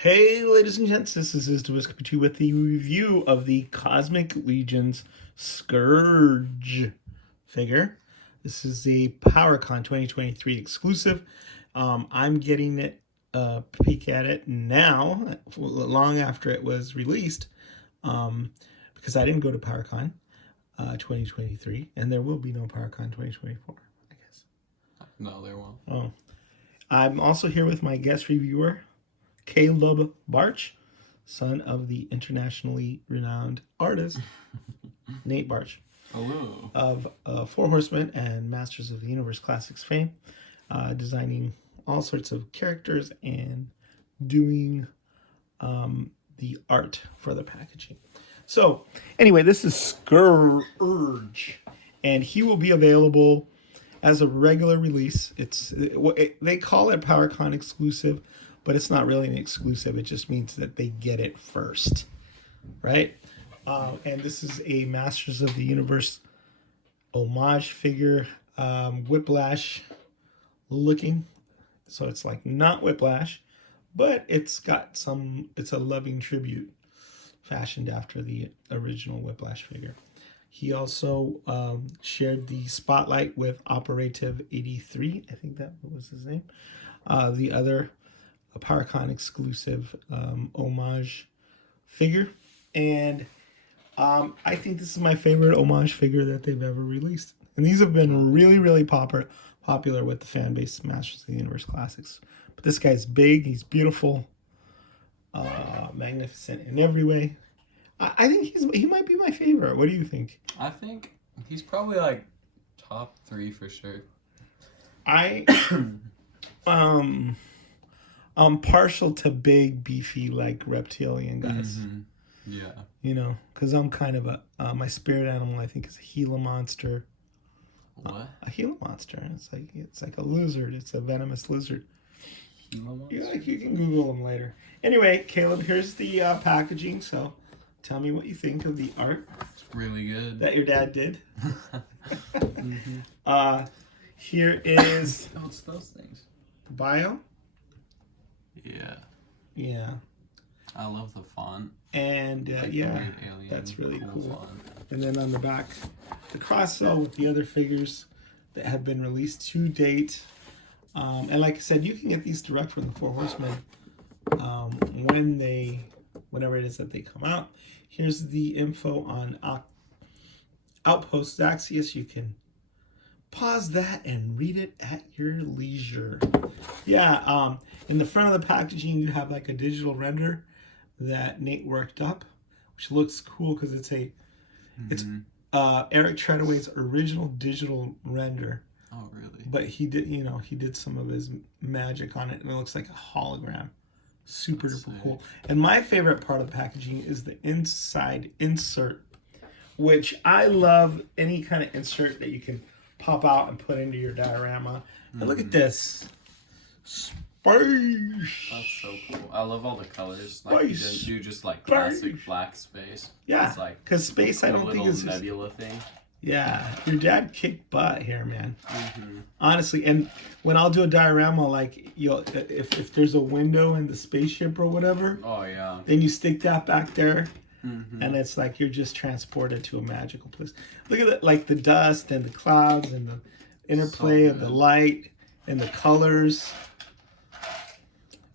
Hey, ladies and gents, this is Sskur'ge with the review of the Cosmic Legion's Sskur'ge figure. This is a PowerCon 2023 exclusive. I'm getting it peek at it now, long after it was released, because I didn't go to PowerCon 2023, and there will be no PowerCon 2024, I guess. No, there won't. Oh, I'm also here with my guest reviewer, Caleb Barch, son of the internationally renowned artist Nate Barch. Hello. Of Four Horsemen and Masters of the Universe Classics fame, designing all sorts of characters and doing the art for the packaging. So, anyway, this is Sskur'ge, and he will be available as a regular release. They call it PowerCon exclusive, but it's not really an exclusive. It just means that they get it first, right? And this is a Masters of the Universe homage figure, Whiplash looking. So it's like not Whiplash, but it's a loving tribute fashioned after the original Whiplash figure. He also shared the spotlight with Operative 83. I think that was his name. The other PowerCon exclusive homage figure. And I think this is my favorite homage figure that they've ever released. And these have been really, really popular with the fan base Masters of the Universe Classics. But this guy's big, he's beautiful, magnificent in every way. I think he might be my favorite. What do you think? I think he's probably like top 3 for sure. I'm partial to big, beefy, like reptilian guys. Mm-hmm. Yeah. You know, because I'm kind of my spirit animal, I think, is a Gila monster. What? A Gila monster. It's like a lizard. It's a venomous lizard. Gila monster? Yeah, you can Google them later. Anyway, Caleb, here's the packaging. So, tell me what you think of the art. It's really good. That your dad did. Mm-hmm. Here is Oh, it's those things. bio. Yeah. Yeah. I love the font. And Like yeah, weird alien, that's really cool. Font. And then on the back, the cross sell with the other figures that have been released to date. And like I said, you can get these direct from the Four Horsemen whenever it is that they come out. Here's the info on Outpost Zaxius. You can pause that and read it at your leisure. Yeah, in the front of the packaging, you have like a digital render that Nate worked up, which looks cool because it's Eric Treadaway's original digital render. Oh, really? But he did some of his magic on it, and it looks like a hologram. Super duper cool. And my favorite part of the packaging is the inside insert, which I love any kind of insert that you can pop out and put into your diorama. And look at this. Space. That's so cool. I love all the colors. Like you didn't do just like classic black space. Yeah, it's like because space I don't think is just, nebula thing. Yeah, your dad kicked butt here, man. Mm-hmm. Honestly, and when I'll do a diorama, like if there's a window in the spaceship or whatever, oh yeah, then you stick that back there, mm-hmm. and it's like you're just transported to a magical place. Look at it, like the dust and the clouds and the interplay of the light and the colors.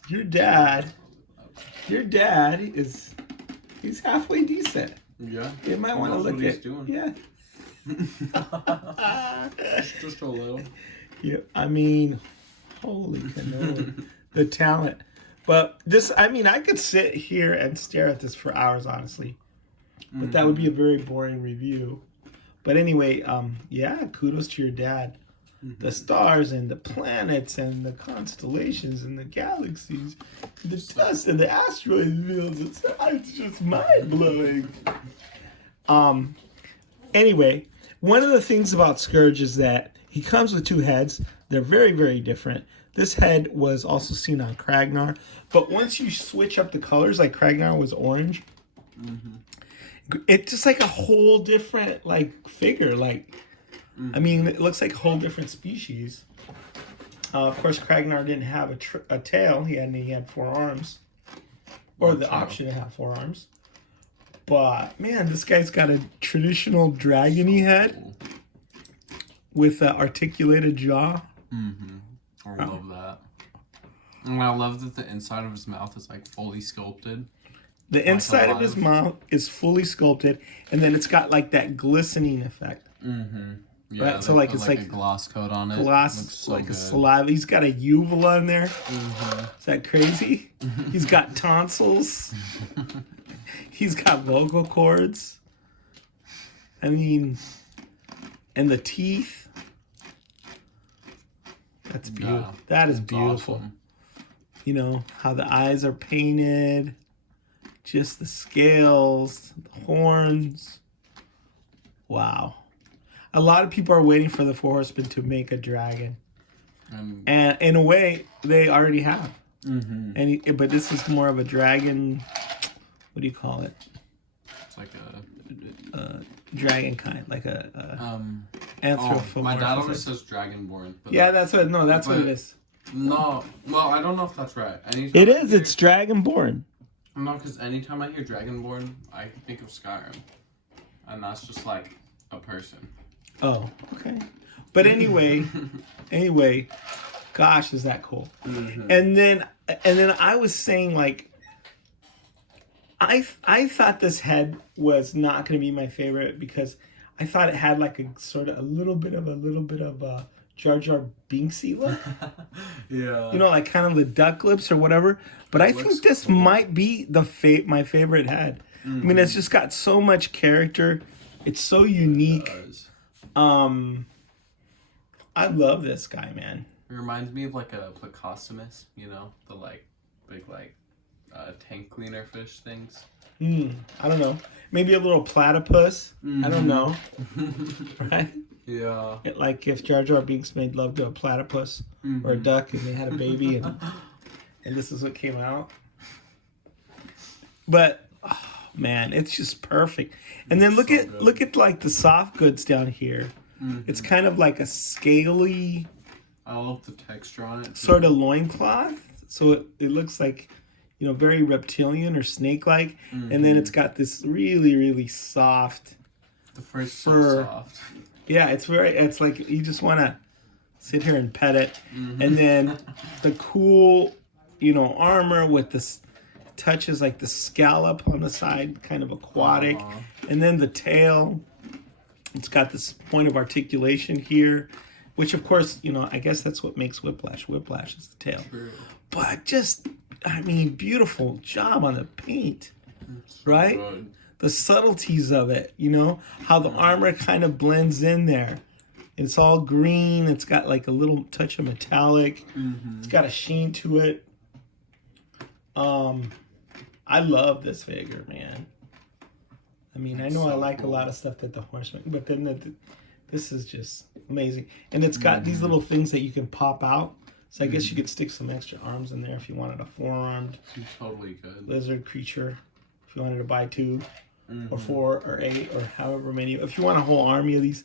Your dad he's halfway decent. Yeah, You might want to look at. Doing. Yeah. Just a little. Yeah, I mean, holy cannoli, the talent. But this, I mean, I could sit here and stare at this for hours, honestly. But that would be a very boring review. But anyway, yeah, kudos to your dad. The stars and the planets and the constellations and the galaxies, the dust and the asteroid fields. It's just mind blowing. Anyway, one of the things about Sskur'ge is that he comes with 2 heads. They're very, very different. This head was also seen on Kragnar, but once you switch up the colors, like Kragnar was orange, it's just like a whole different like figure. Like, I mean, it looks like a whole different species. Of course, Kragnar didn't have a tail. He had 4 arms. or the option to have 4 arms. But man, this guy's got a traditional dragon-y head with an articulated jaw. I love that. And I love that the inside of his mouth is like fully sculpted. The inside of his mouth is fully sculpted, and then it's got like that glistening effect. Yeah, right? So like it's like a gloss coat on it. Gloss, so like good. a saliva. He's got a uvula in there. Is that crazy? He's got tonsils. He's got vocal cords. I mean, and the teeth. That's beautiful. Yeah, that is beautiful. Awesome. You know, how the eyes are painted. Just the scales, the horns. Wow. A lot of people are waiting for the 4 Horsemen to make a dragon. And in a way, they already have. But this is more of a dragon, what do you call it? It's like a dragon kind, like a anthropomorphic. My dad always says dragonborn. But yeah, that's what it is. No, well, I don't know if that's right. It is, it's dragonborn. No, because anytime I hear dragonborn, I think of Skyrim. And that's just like a person. Oh, okay. But anyway, gosh, is that cool? And then I was saying, like, I thought this head was not going to be my favorite because I thought it had like a little bit of a Jar Jar Binksy look. Yeah. You know, like kind of the duck lips or whatever. But I think this might be my favorite head. I mean, it's just got so much character. It's so unique. I love this guy, man. It reminds me of like a Plecostomus, you know, the like big like tank cleaner fish things. I don't know. Maybe a little platypus. I don't know. Right? Yeah. Like if Jar Jar Binks made love to a platypus or a duck and they had a baby and this is what came out. But oh, man, it's just perfect. And then look at like the soft goods down here. It's kind of like a scaly. I love the texture on it. Sort of loincloth. So it looks like, you know, very reptilian or snake-like. And then it's got this really, really soft the fur's fur. So soft. Yeah, it's like you just want to sit here and pet it. And then the cool, you know, armor with this touches like the scallop on the side, kind of aquatic. And then the tail. It's got this point of articulation here, which of course, you know, I guess that's what makes Whiplash. Whiplash is the tail. True. But just, I mean, beautiful job on the paint, right? Good. The subtleties of it, you know, how the armor kind of blends in there. It's all green. It's got like a little touch of metallic. It's got a sheen to it. I love this figure, man. I mean, I know I like a lot of stuff that the Horsemen, but then this is just amazing. And it's got these little things that you can pop out. So I guess you could stick some extra arms in there if you wanted a 4-armed totally good lizard creature. If you wanted to buy 2 or 4 or 8 or however many. If you want a whole army of these.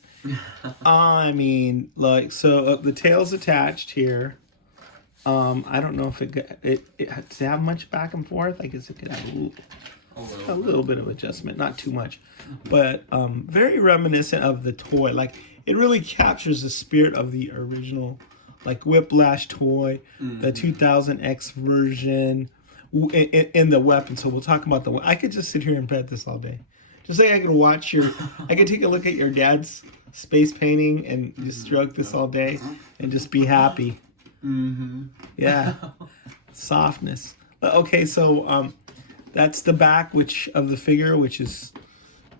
I mean, like, so the tail's attached here. I don't know if it does it have much back and forth. I guess it could have a little bit of adjustment, not too much, but very reminiscent of the toy. Like it really captures the spirit of the original, like Whiplash toy, the 2000X version in the weapon. So we'll talk about I could just sit here and pet this all day. Just like I could watch I could take a look at your dad's space painting and just stroke this all day and just be happy. Yeah, softness. Okay, so that's the back of the figure, which is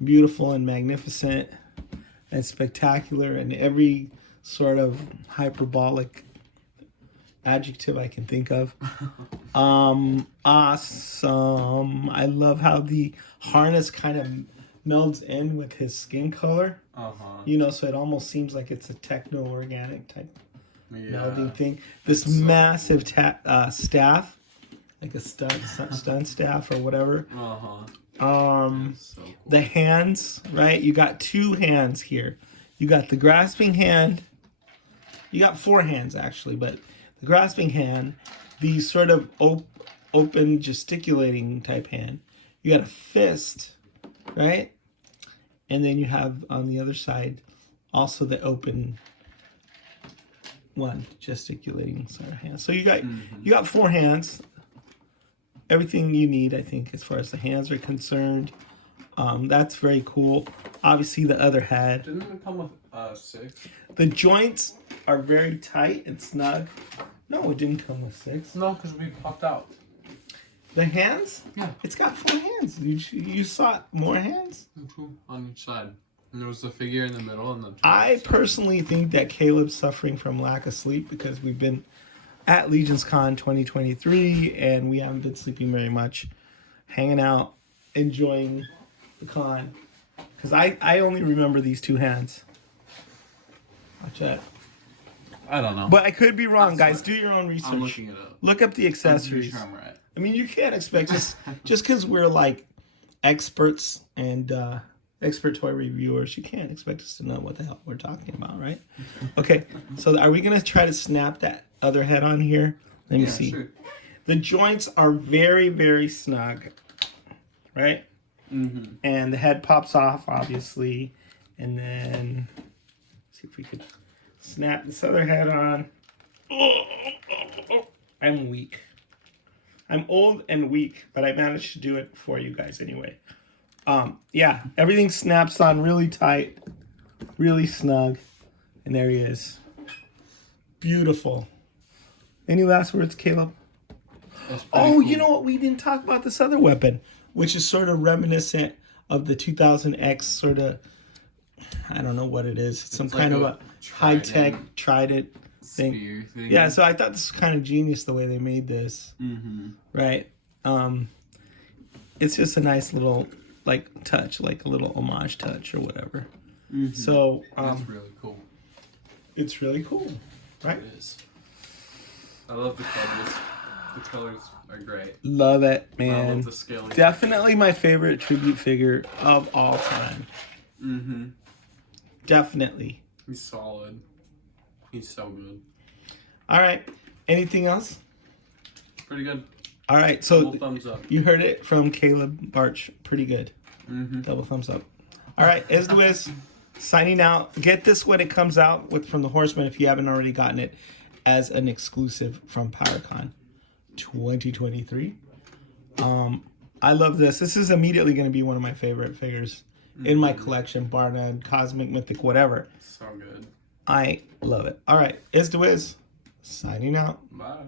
beautiful and magnificent and spectacular and every sort of hyperbolic adjective I can think of. Awesome. I love how the harness kind of melds in with his skin color. You know, so it almost seems like it's a techno-organic type melding thing. This massive staff. Like a stun staff or whatever. So cool. The hands, right? You got 2 hands here. You got the grasping hand. You got 4 hands actually, but the grasping hand, these sort of open gesticulating type hand. You got a fist, right? And then you have on the other side also the open one, gesticulating sort of hand. So you got 4 hands. Everything you need, I think, as far as the hands are concerned. That's very cool. Obviously, the other head. Didn't it come with 6? The joints are very tight and snug. No, it didn't come with 6. No, because we popped out. The hands? Yeah. It's got 4 hands. You saw more hands? On each side. And there was the figure in the middle and the joints. I personally think that Caleb's suffering from lack of sleep because we've been at Legion's Con 2023 and we haven't been sleeping very much. Hanging out, enjoying the con. Because I only remember these 2 hands. Watch that. I don't know. But I could be wrong, guys. Do your own research. I'm looking it up. Look up the accessories. I'm right. I mean, you can't expect just because we're like experts and expert toy reviewers, you can't expect us to know what the hell we're talking about, right? Okay, so are we gonna try to snap that other head on here? Let me see. Sure. The joints are very, very snug, right? Mm-hmm. And the head pops off, obviously, and then see if we could snap this other head on. I'm weak. I'm old and weak, but I managed to do it for you guys anyway. Yeah, everything snaps on really tight, really snug. And there he is. Beautiful. Any last words, Caleb? Oh, cool. You know what? We didn't talk about this other weapon, which is sort of reminiscent of the 2000X sort of, I don't know what it is. It's some kind of a high-tech trident thing. Yeah, so I thought this was kind of genius the way they made this. Mm-hmm. Right? It's just a nice little like touch, like a little homage touch or whatever. Mm-hmm. So that's really cool. It's really cool, right? It is. I love the colors. The colors are great. Love it, man. I love the scaling. Definitely my favorite tribute figure of all time. Mm-hmm. Definitely. He's solid. He's so good. All right. Anything else? Pretty good. All right. So double thumbs up. You heard it from Caleb Barch. Pretty good. Mm-hmm. Double thumbs up. All right. Esduiz signing out. Get this when it comes out from the Horsemen if you haven't already gotten it as an exclusive from PowerCon 2023. I love this. This is immediately going to be one of my favorite figures in my collection, bar none, Cosmic, Mythic, whatever. So good. I love it. All right. Esduiz signing out. Bye.